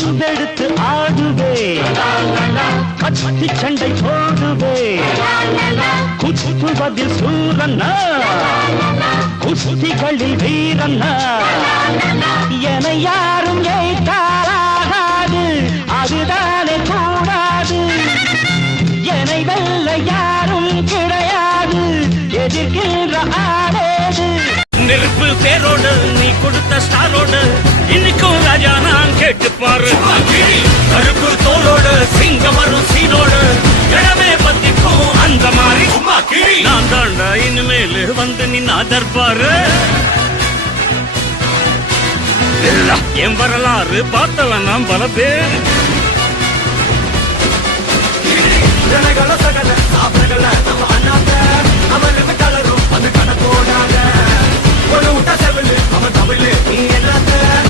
பந்தெடுத்து ஆடுவே, கத்தி சண்டை போடுவே, குத்துவதில் சூரன்னா, குஸ்திகளில் வீரன்னா, என யாரும் ஏற்றாராகாது, அதுதானே கூடாது. என்னை வெல்ல யாரும் கிடையாது, எதிர்க்கின்ற ஆடேது. நெருப்பு பேரோடு நீ கொடுத்த ஸ்டாரோடு இன்னைக்கும் ராஜா நான் கேட்டு பாரு. கருப்பு தோளோடு சிங்கம் வரும் சீனோடு இடமே பத்திக்கும் அந்த மாதிரி நான் தாண்டா இனிமேல் வந்து நின்னா தர்பாரு. என் வரலாறு பார்த்தவன் நாம் பல பேர்.